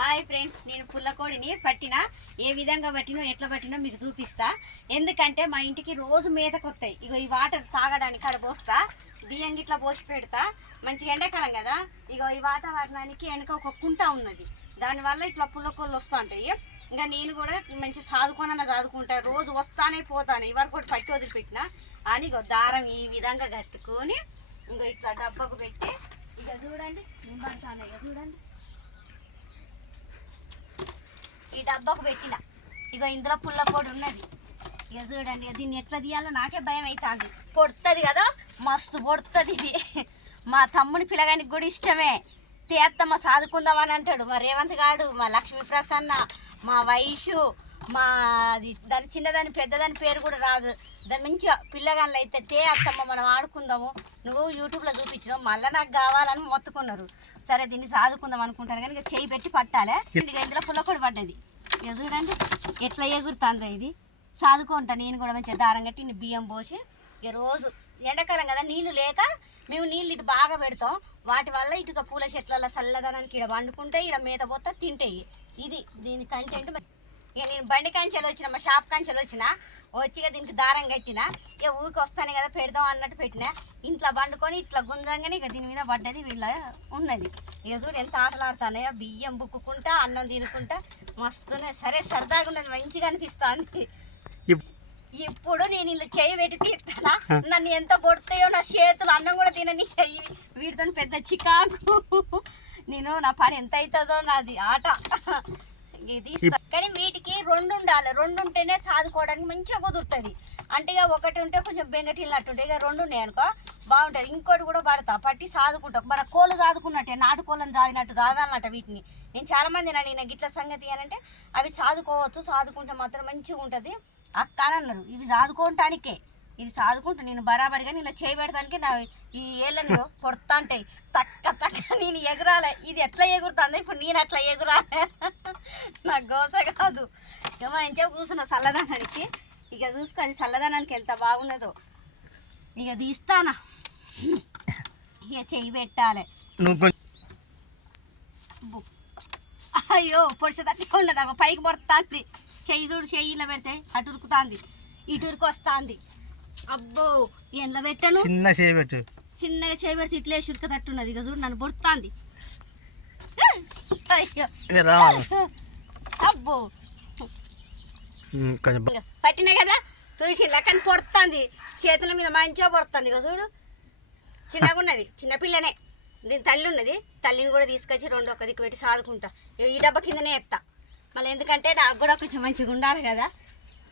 Hi friends, నేను పుల్లకోడిని పట్టినా. ఏ విధంగా పట్టినో ఎట్లా పట్టినో మీకు చూపిస్తా. ఎందుకంటే మా ఇంటికి రోజు మేతకొస్తాయి. ఇగో ఈ వాటర్ తాగడానికి అక్కడ పోస్తా, బియ్యం గిట్లా పోసి పెడతా. మంచిగా ఎండాకాలం కదా, ఇగో ఈ వాతావరణానికి వెనక ఒక కుంట ఉన్నది, దానివల్ల ఇట్లా పుల్లకోళ్ళు వస్తూ ఉంటాయి. ఇంకా నేను కూడా మంచి సాదుకోనన్నా చదువుకుంటా, రోజు వస్తానే పోతాను. ఇవరకు కూడా పట్టి వదిలిపెట్టిన అని ఇగో దారం ఈ విధంగా కట్టుకొని ఇంకో ఇట్లా డబ్బాకు పెట్టి ఇక చూడండి నింబంతాను. ఇక చూడండి ఈ డబ్బాకు పెట్టిన, ఇక ఇందులో పుల్ల పొడి ఉన్నది. ఇక చూడండి దీన్ని ఎట్లా తీయాలో నాకే భయం అవుతుంది. పొడుతుంది కదా, మస్తు పొడుతుంది ఇది. మా తమ్ముని పిల్లగానికి కూడా ఇష్టమే. తేత్తమ్మ సాదుకుందామని అంటాడు. మా రేవంత్ గాడు, మా లక్ష్మీ ప్రసన్న, మా వైషు, మా దాని చిన్నదాని పెద్దదాని పేరు కూడా రాదు. దాని మంచిగా పిల్లగాళ్ళు అయితే అత్తమ్మ మనం ఆడుకుందాము, నువ్వు యూట్యూబ్లో చూపించినావు, మళ్ళీ నాకు కావాలని మొత్తుకున్నారు. సరే దీన్ని సాదుకుందాం అనుకుంటాను, కానీ ఇక చేయి పెట్టి పట్టాలి. ఇక ఇందులో పుల్ల కూడా పడ్డది. ఇక చూడండి ఎట్లా ఎగురుతుందో ఇది. సాదుకుంటా నేను కూడా మంచిగా దారం కట్టి బియ్యం పోసి. ఇక రోజు ఎండాకాలం కదా, నీళ్ళు లేక మేము నీళ్ళు ఇటు బాగా పెడతాం. వాటి వల్ల ఇటుక పూల చెట్లలో చల్లదనానికి ఇక్కడ వండుకుంటే ఇక్కడ మేత పోతా తింటాయి. ఇది దీని కంటెంట్. ఇక నేను బండి కంచెలు వచ్చిన, మా షాప్ కంచెలు వచ్చిన వచ్చి ఇక దీనికి దారం కట్టిన. ఇక ఊరికి వస్తాను కదా పెడదాం అన్నట్టు పెట్టిన. ఇంట్లో వండుకొని ఇట్లా గుంజంగానే ఇక దీని మీద పడ్డది, వీళ్ళ ఉన్నది. ఇక చూడు ఎంత ఆటలాడుతున్నాయో, బియ్యం బుక్కుంటా అన్నం తినుకుంటా మస్తునే. సరే సరదాగా ఉన్నది, మంచిగా అనిపిస్తుంది. ఇప్పుడు నేను ఇలా చేయి పెట్టి తీస్తానా, నన్ను ఎంత పొడతాయో నా చేతులు, అన్నం కూడా తినని వీటితో పెద్ద చికాకు. నేను నా పని ఎంత అవుతుందో నాది ఆట. ఇది కానీ వీటికి రెండు ఉండాలి, రెండు ఉంటేనే సాదుకోవడానికి మంచిగా కుదురుతుంది. అంటే ఇక ఒకటి ఉంటే కొంచెం బెంగటిల్లినట్టు ఉంటాయి, ఇక రెండు ఉన్నాయి అనుకో బాగుంటుంది. ఇంకోటి కూడా పడతా పట్టి సాదుకుంటా. మన కోళ్ళు సాదుకున్నట్టే, నాటుకోళ్ళని సాదినట్టు సాదాలన్నట్టు వీటిని. నేను చాలా మంది అడిగిన గిట్ల సంగతి అని అంటే అవి సాదుకోవచ్చు, సాదుకుంటే మాత్రం మంచిగా ఉంటుంది అక్క అని అన్నారు. ఇవి సాదుకోవటానికే, ఇది సాదుకుంటా నేను బరాబరిగా నేను చేయబెడతానికి నా ఈ ఏళ్ళని పొడతా ఉంటాయి తక్క తక్క. నేను ఎగురాలి, ఇది ఎట్లా ఎగురుతుంది ఇప్పుడు, నేను అట్లా ఎగురాలి. నాకు గోస కాదు. ఇక మంచిగా కూర్చున్నా చల్లదనానికి. ఇక చూసుకో అది చల్లదనానికి ఎంత బాగున్నదో. ఇక తీస్తానా, ఇక చెయ్యి పెట్టాలి. అయ్యో పొడిసే తక్కువ ఉండదు, అగో పైకి పడుతుంది. చెయ్యి చూడు, చెయ్యిలో పెడితే అటు ఉరుకుతుంది, ఇటు ఉరికి వస్తుంది. అబ్బో ఎండ్లో పెట్టను, చిన్నగా చేయి పెడితే ఇట్లే ఉడక తట్టున్నది. ఇక చూడు నన్ను పొడుతుంది. అబ్బో పట్టినా కదా చూసిలా, కానీ పొడుతుంది చేతుల మీద మంచిగా పొడుతుంది. ఇక చూడు చిన్నగా ఉన్నది, చిన్నపిల్లనే. దీని తల్లి ఉన్నది, తల్లిని కూడా తీసుకొచ్చి రెండు ఒక్క దిక్కు పెట్టి సాదుకుంటా. ఈ డబ్బా కిందనే ఎత్తా మళ్ళీ, ఎందుకంటే నాకు కూడా కొంచెం మంచిగా ఉండాలి కదా.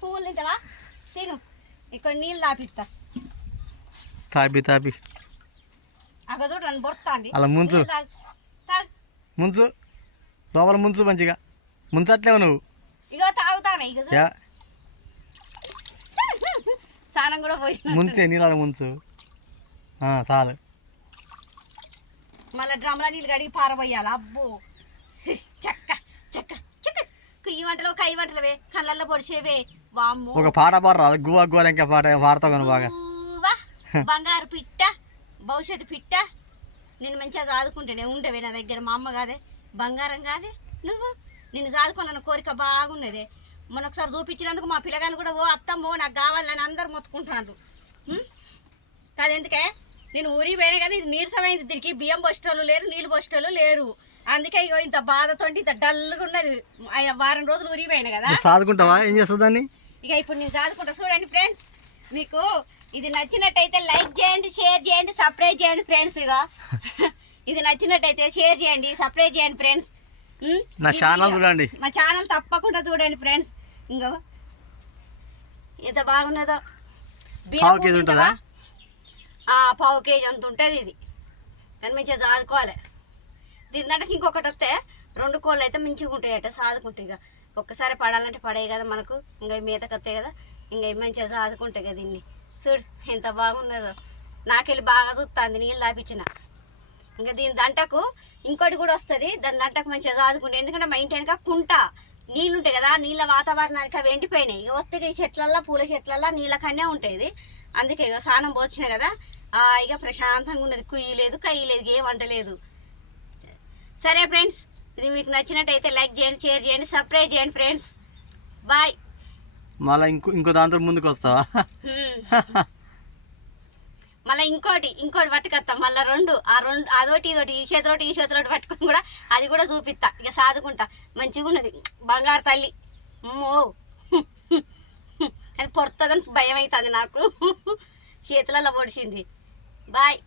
పువ్వులు తింటావా, తిను. ఇక్కడ నీళ్ళు తాపిస్తా, తాపి అక్కడ చూడు నన్ను పొడుతుంది. అలా ముంచు లోపల ముంచు, మంచిగా ముంచట్లేవు నువ్వు. ఇగో తాగుతానే. ఇక స్నానం కూడా పోయి ముంచే నీళ్ళ ముంచు చాలు. మళ్ళీ డ్రమ్లో నీళ్ళు కడిగి పారబోయాలి. అబ్బో చెక్క చెక్క చెక్క. ఈ వంటలు కై వంటలవే, కళ్ళల్లో పొడిచేవే. వామ్మో ఒక పాట పాడరాదు, గువ్వ గువ్వ ఇంకా పాట పాడతావు బాగా. బంగారు పిట్ట, భవిష్యత్తు పిట్ట, నేను మంచిగా చదువుకుంటేనే ఉండవే నా దగ్గర. మా అమ్మ కాదే, బంగారం కాదే నువ్వు. నేను చదువుకోవాలన్న కోరిక బాగున్నదే. మొన్న ఒకసారి చూపించినందుకు మా పిల్లగాళ్ళు కూడా ఓ అత్తమ్మో నాకు కావాలని అందరు మొత్తుకుంటాను. కాదెందుకే నేను ఊరికి పోయినా కదా, ఇది నీరసమైంది. దీనికి బియ్యం పోసేటోళ్ళు లేరు, నీళ్ళు పోసేటోళ్ళు లేరు. అందుకే ఇగో ఇంత బాధతో ఇంత డల్గా ఉన్నది. వారం రోజులు ఊరికి పోయినా కదా. చదువుకుంటావా, ఏం చేస్తుంది దాన్ని? ఇక ఇప్పుడు నేను చదువుకుంటా. చూడండి ఫ్రెండ్స్, మీకు ఇది నచ్చినట్టయితే లైక్ చేయండి, షేర్ చేయండి, సబ్స్క్రైబ్ చేయండి ఫ్రెండ్స్. ఇక ఇది నచ్చినట్టయితే షేర్ చేయండి, సబ్స్క్రైబ్ చేయండి ఫ్రెండ్స్. నా ఛానల్ చూడండి, మా ఛానల్ తప్పకుండా చూడండి ఫ్రెండ్స్. ఇంకో ఎంత బాగున్నదో. పావు కేజీ ఉంటుందా? పావు కేజీ అంత ఉంటుంది ఇది. కానీ మంచిగా చదువుకోవాలి. దీని దాంట్లో ఇంకొకటి వస్తే రెండు కోళ్ళు అయితే మంచిగా ఉంటాయట సాదుకుంటే. ఇక ఒక్కసారి పడాలంటే పడేవి కదా మనకు, ఇంకా మీదకి వస్తాయి కదా, ఇంకా మంచిగా సాదుకుంటాయి కదా. దీన్ని చూడు ఎంత బాగున్నదో. నాకెళ్ళి బాగా చూస్తుంది నీళ్ళు తాపించిన. ఇంకా దీని దంటకు ఇంకోటి కూడా వస్తుంది, దాని దంటకు మంచిగా చదువుకుంటే. ఎందుకంటే మా ఇంటి వెనక కుంట నీళ్ళు ఉంటాయి కదా, నీళ్ళ వాతావరణానికి అవి ఎండిపోయినాయి. ఇక వస్తే చెట్లల్లో పూల చెట్లల్లో నీళ్ళ కన్నే ఉంటుంది. అందుకే ఇక స్నానం పోసినాయి కదా, ఇక ప్రశాంతంగా ఉన్నది. కుయ్యి లేదు, కయ్యి లేదు, ఏం వంటలేదు. సరే ఫ్రెండ్స్, ఇది మీకు నచ్చినట్టయితే లైక్ చేయండి, షేర్ చేయండి, సబ్స్క్రైబ్ చేయండి ఫ్రెండ్స్. బాయ్. మళ్ళీ ఇంకో దాంతో ముందుకు వస్తావా? మళ్ళీ ఇంకోటి పట్టుకొస్తా. మళ్ళీ రెండు అదొకటి ఇదొకటి, ఈ చేతిలోటి పట్టుకొని కూడా అది కూడా చూపిస్తా. ఇక సాదుకుంటా. మంచిగా ఉన్నది బంగారు తల్లి. అని పొడుతుందని భయం అవుతుంది నాకు. చేతులలో పొడిచింది. బాయ్.